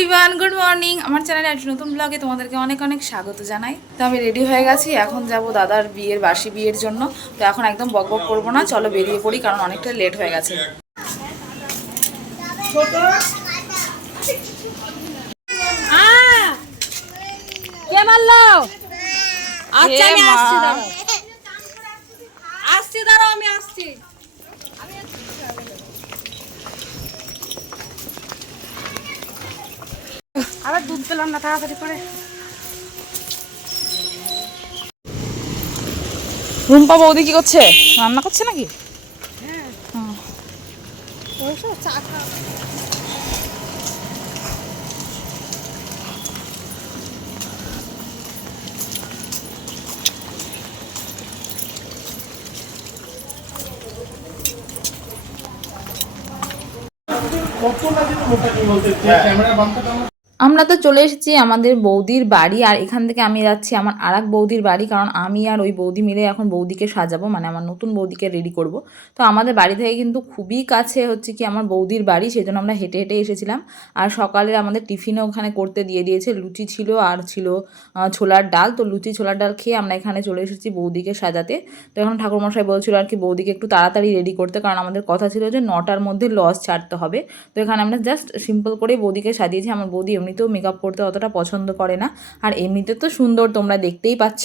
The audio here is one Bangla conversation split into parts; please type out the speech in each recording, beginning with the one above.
Everyone good morning. আমার চ্যানেলে একটি নতুন ব্লগে তোমাদেরকে অনেক অনেক স্বাগত জানাই। তো আমি রেডি হয়ে গেছি এখন যাব দাদার বিয়ের বাসি বিয়ের জন্য। তো এখন একদম বক বক করব না চলো বেরিয়ে পড়ি কারণ অনেকটা লেট হয়ে গেছে। কে মারলো? আচ্ছা আমি আসছি দাঁড়াও। আসছি দাঁড়াও আমি আসছি। আবার দুধ পেলাম না তাড়াতাড়ি করে। রুম্পা বৌদি কি করছে? রান্না করছে নাকি? আমরা তো চলে এসেছি আমাদের বৌদির বাড়ি, আর এখান থেকে আমি যাচ্ছি আমার আর বৌদির বাড়ি, কারণ আমি আর ওই বৌদি মিলে এখন বৌদিকে সাজাবো মানে আমার নতুন বৌদিকে রেডি করব। তো আমাদের বাড়ি থেকে কিন্তু খুবই কাছে হচ্ছে কি আমার বৌদির বাড়ি সেই জন্য আমরা হেঁটে হেঁটে এসেছিলাম। আর সকালে আমাদের টিফিনও ওখানে করতে দিয়ে দিয়েছে, লুচি ছিল আর ছিল ছোলার ডাল। তো লুচি, ছোলার ডাল খেয়ে আমরা এখানে চলে এসেছি বৌদিকে সাজাতে। তো এখন ঠাকুরমশাই বলছিল আর কি বৌদিকে একটু তাড়াতাড়ি রেডি করতে, কারণ আমাদের কথা ছিল যে নটার মধ্যে লস ছাড়তে হবে। তো এখানে আমরা জাস্ট সিম্পল করে বৌদিকে সাজিয়েছি। আমার বৌদি এমনিতেও মেকআপ করতে অতটা পছন্দ করে না। আর এমনিতে তো সুন্দর তোমরা দেখতেই পাচ্ছ।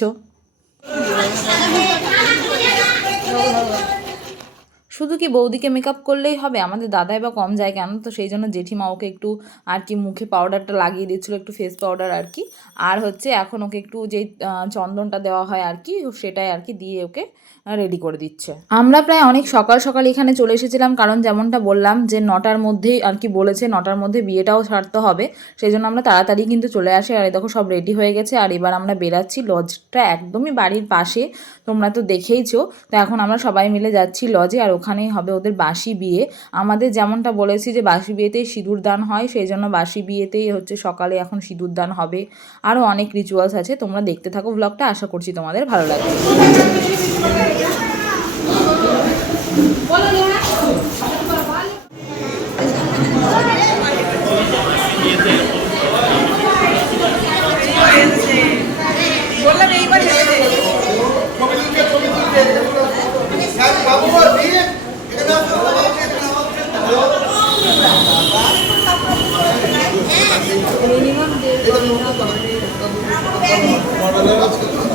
শুধু কি বৌদিকে মেকআপ করলেই হবে? আমাদের দাদাই বা কম যায় কেন? তো সেই জন্য জেঠিমা ওকে একটু আর কি মুখে পাউডারটা লাগিয়ে দিচ্ছিল একটু ফেস পাউডার আর কি। আর হচ্ছে এখন ওকে একটু আহ, চন্দনটা দেওয়া হয় আর কি সেটাই আর কি দিয়ে ওকে রেডি করে দিচ্ছে। আমরা প্রায় অনেক সকাল সকাল এখানে চলে এসেছিলাম কারণ যেমনটা বললাম যে নটার মধ্যেই আর কি বলেছে নটার মধ্যে বিয়েটাও ছাড়তে হবে। সেই জন্য আমরা তাড়াতাড়ি কিন্তু চলে আসি আর দেখো সব রেডি হয়ে গেছে। আর এবার আমরা বেরাচ্ছি লজটা একদমই বাড়ির পাশে তোমরা তো দেখেইছো। তো এখন আমরা সবাই মিলে যাচ্ছি লজে আর ওখানেই হবে ওদের বাসি বিয়ে। আমাদের যেমনটা বলেছি যে বাসি বিয়েতেই সিঁদুর দান হয়, সেই জন্য বাসি বিয়েতেই হচ্ছে সকালে এখন সিঁদুর দান হবে। আরও অনেক রিচুয়ালস আছে, তোমরা দেখতে থাকো ব্লগটা আশা করছি তোমাদের ভালো লাগবে। ছবি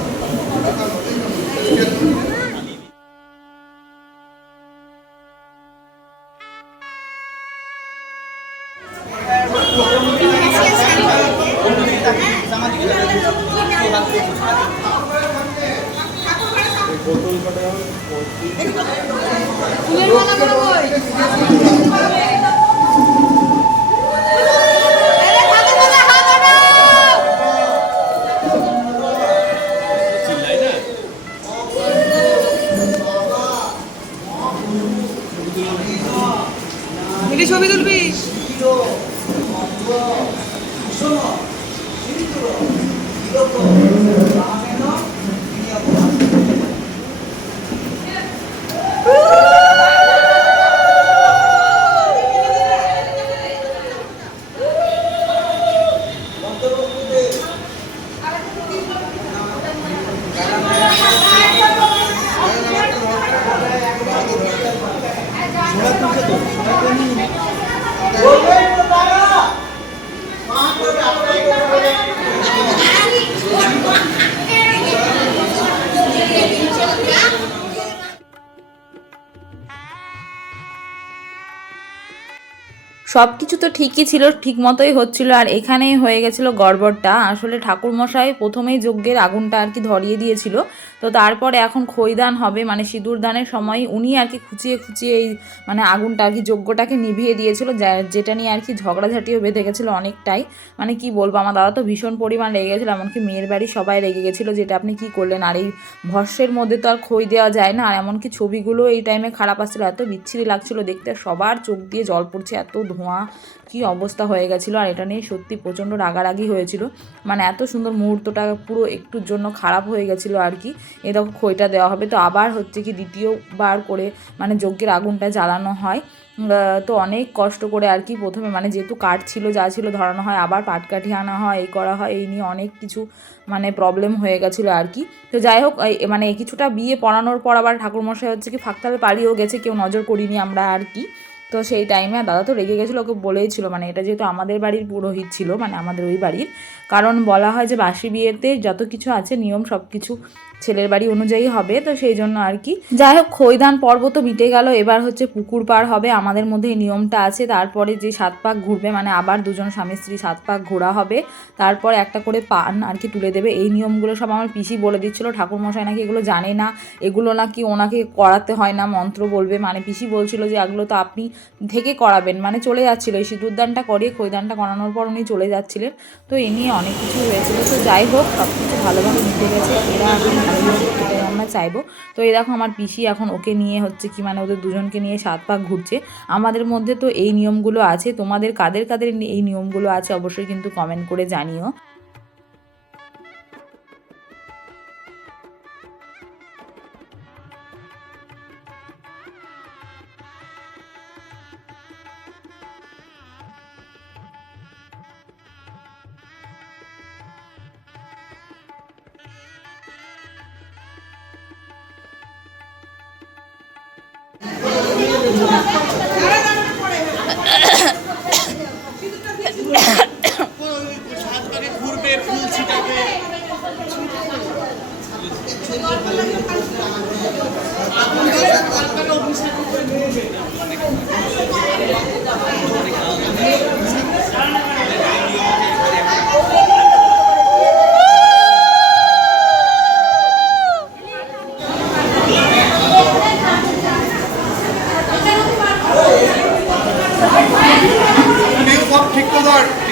সব কিছু তো ঠিকই ছিল ঠিক মতোই হচ্ছিল, আর এখানেই হয়ে গেছিল গড়বড়টা। আসলে ঠাকুরমশাই প্রথমেই যজ্ঞের আগুনটা আর কি ধরিয়ে দিয়েছিল। তো তারপরে এখন খৈদান হবে মানে সিঁদুর দানের সময় উনি আর কি খুঁচিয়ে খুঁচিয়ে এই মানে আগুনটা আর কি যজ্ঞটাকে নিভিয়ে দিয়েছিল যেটা নিয়ে আর কি ঝগড়াঝাটিও বেঁধে গেছিল অনেকটাই। মানে কি বলব, আমার দাদা তো ভীষণ পরিমাণ রেগে গেছিল, এমনকি মেয়ের বাড়ি সবাই রেগে গেছিল, যেটা আপনি কি করলেন? আর এই ভস্যের মধ্যে তো আর খই দেওয়া যায় না, আর এমনকি ছবিগুলো এই টাইমে খারাপ আসছিল, এত বিচ্ছিরি লাগছিল দেখতে, সবার চোখ দিয়ে জল পড়ছে, এত ধোঁয়া কি অবস্থা হয়ে গেছিল আর এটা নিয়ে সত্যি প্রচণ্ড রাগারাগি হয়েছিল। মানে এত সুন্দর মুহূর্তটা পুরো একটুর জন্য খারাপ হয়ে গেছিল আর কি। এ দেখো খইটা দেওয়া হবে। তো আবার হচ্ছে কি দ্বিতীয়বার করে মানে যজ্ঞের আগুনটা জ্বালানো হয়। তো অনেক কষ্ট করে আর কি প্রথমে মানে যেহেতু কাঠ ছিল, যা ছিল ধরানো হয়, আবার পাটকাঠি আনা হয়, এই করা হয়, এই নিয়ে অনেক কিছু মানে প্রবলেম হয়ে গেছিল আর কি। তো যাই হোক মানে কিছুটা বিয়ে পড়ানোর পর আবার ঠাকুরমশাই হচ্ছে কি ফাঁকতালে পালিয়েও গেছে, কেউ নজর করিনি আমরা আর কি। তো সেই টাইমে দাদা তো রেগে গেছিল, ওকে বলেইছিল মানে এটা যেহেতু আমাদের বাড়ির পুরোহিত ছিল মানে আমাদের ওই বাড়ির, কারণ বলা হয় যে বাসি বিয়েতে যত কিছু আছে, নিয়ম সব কিছু ছেলের বাড়ি অনুযায়ী হবে, তো সেই জন্য আর কি। যাই হোক, খৈদান পর্ব তো মিটে গেল, এবার হচ্ছে পুকুর পার হবে। আমাদের মধ্যে এই নিয়মটা আছে, তারপরে যে সাত পাক ঘুরবে মানে আবার দুজন স্বামী স্ত্রী সাত পাক ঘোরা হবে। তারপর একটা করে পান আর কি তুলে দেবে। এই নিয়মগুলো সব আমার পিসি বলে দিচ্ছিল, ঠাকুরমশাই নাকি এগুলো জানে না। এগুলো নাকি ওনাকে করাতে হয় না, মন্ত্র বলবে। মানে পিসি বলছিল যে, এগুলো তো আপনি থেকে করাবেন। মানে চলে যাচ্ছিল। এই সিঁদুরদানটা করিয়ে খৈদানটা করানোর পর উনি চলে যাচ্ছিলেন। তো এ নিয়ে অনেক কিছু হয়েছিল। তো যাই হোক সব কিছু ভালোভাবে মিটে গেছে। এরা আমরা চাইব। তো এই দেখো আমার পিসি এখন ওকে নিয়ে হচ্ছে কি মানে ওদের দুজনকে নিয়ে সাত পাক ঘুরছে। আমাদের মধ্যে তো এই নিয়মগুলো আছে। তোমাদের কাদের কাদের এই নিয়মগুলো আছে অবশ্যই কিন্তু কমেন্ট করে জানিও। সব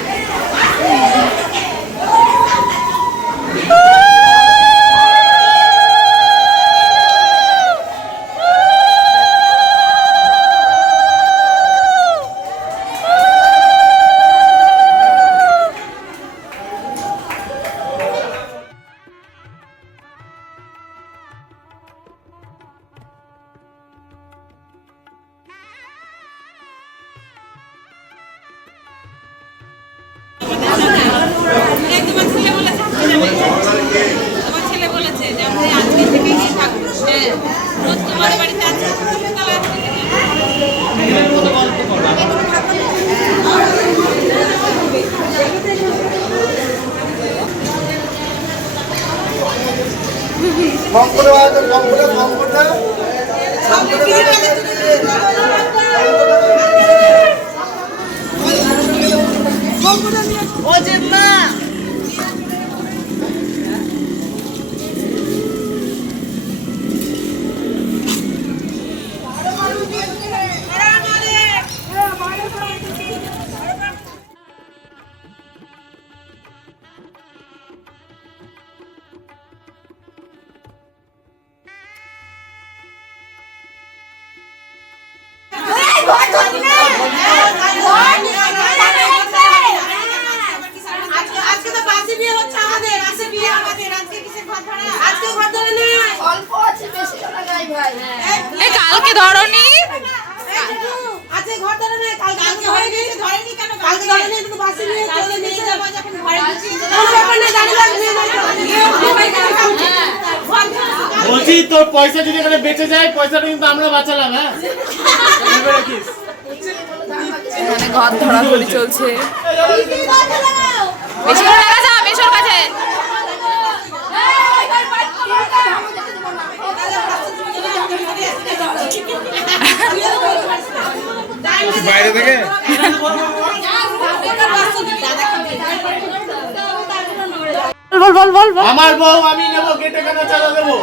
শঙ্করে শঙ্করটা আজকে বিয়ে নাই বলছি তোর পয়সা যদি এখানে বেঁচে যায় পয়সাটা কিন্তু আমরা বাঁচালাম হ্যাঁ। মানে ঘর ধরাধরি চলছে। বেশি করে টাকা যা মেশোর কাছে বাইরে থেকে? বল বল বল বল। আমার বউ আমি নেব গেটে কেন চালা দেবো?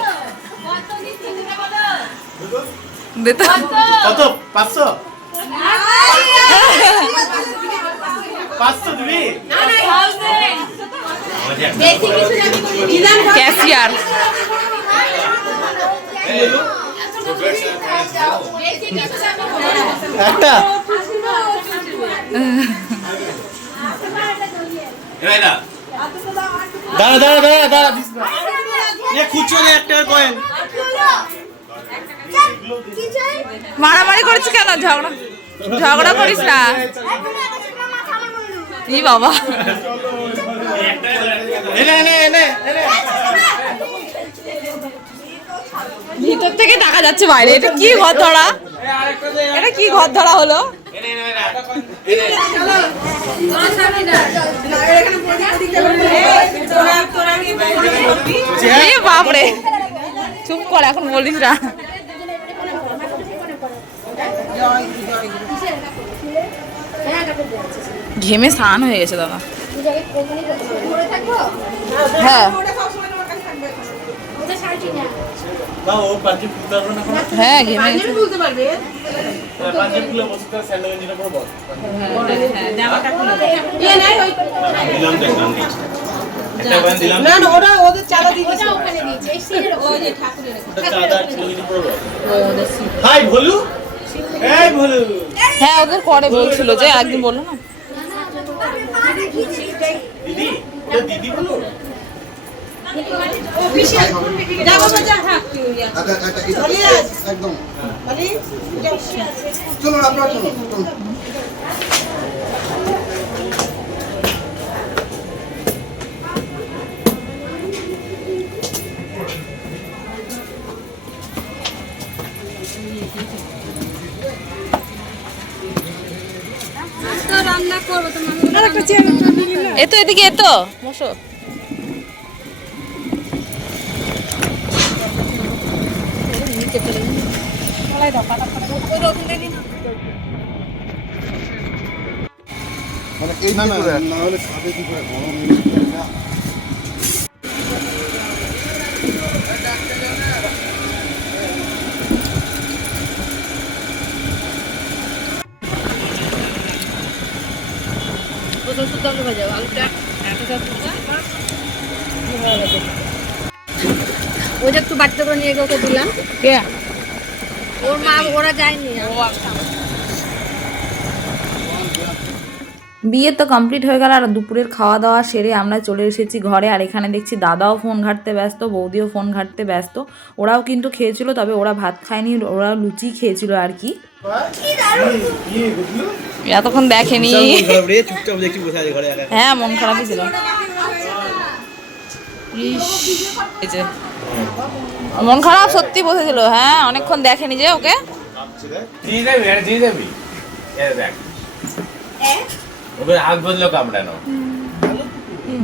কত? পাঁচশো? পাঁচশো দিবি? ক্যাশিয়ার। একটা। দাঁড়া দাঁড়া দাঁড়া দাঁড়া দিস না। একটা কয়েন মারামারি করেছি কেন? ঝগড়া ঝগড়া করিস না। ই বাবা। এনে এনে এনে এনে। ভিতর থেকে দেখা যাচ্ছে বাইরে। এটা কি ঘর ধরা এটা কি ঘর ধরা হলো বাপরে। চুপ কর এখন বলিস না। ঘেমে স্নান হয়ে গেছে দাদা। হ্যাঁ। ও পাঞ্জাবি খুলতে পারবে? হ্যাঁ হ্যাঁ ওদের চালা দিয়েছে। ওখানে দিয়েছে এই সিঁড়ির ও যে ঠাকুরের ওটা চাদা ছিল গেঞ্জি পরে বস। হাই এই ভলু। হ্যাঁ ওদের করে বলছিল যে একদিন বলল না। দিদি দিদি বলো একদম। চলুন আপনারা চলুন চলুন। এতো এদিকে এতো বসো মানে এই না না না হলে খাবে কি করে গরম হয়ে যাবে। না। ওটা একটু বাড়িতে করে নিয়ে গিয়ে ওকে দিলাম। কে? ওর মা ওরা যায়নি। বিয়ে তো কমপ্লিট হয়ে গেল আর দুপুরের খাওয়া দাওয়া সেরে আমরা চলে এসেছি ঘরে আর এখানে দেখছি দাদাও ফোন ঘাঁটতে ব্যস্ত বৌদিও ফোন ঘাঁটতে ব্যস্ত। ওরাও কিন্তু খেয়েছিল তবে ওরা ভাত খায়নি ওরা লুচি খেয়েছিল আর কি। এতক্ষণ দেখেনি। হ্যাঁ মন খারাপই ছিল। ইস, যে। মন খারাপ সত্যি বসেছিল হ্যাঁ অনেকক্ষণ দেখেনি যে ওকে।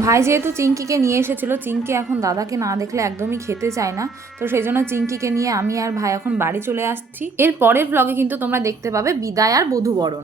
ভাই যেহেতু চিঙ্কিকে নিয়ে এসেছিল চিঙ্কি এখন দাদাকে না দেখলে একদমই খেতে চায় না। তো সেই জন্য চিঙ্কিকে নিয়ে আমি আর ভাই এখন বাড়ি চলে আসছি। এর পরের ব্লগে কিন্তু তোমরা দেখতে পাবে বিদায় আর বধূবরণ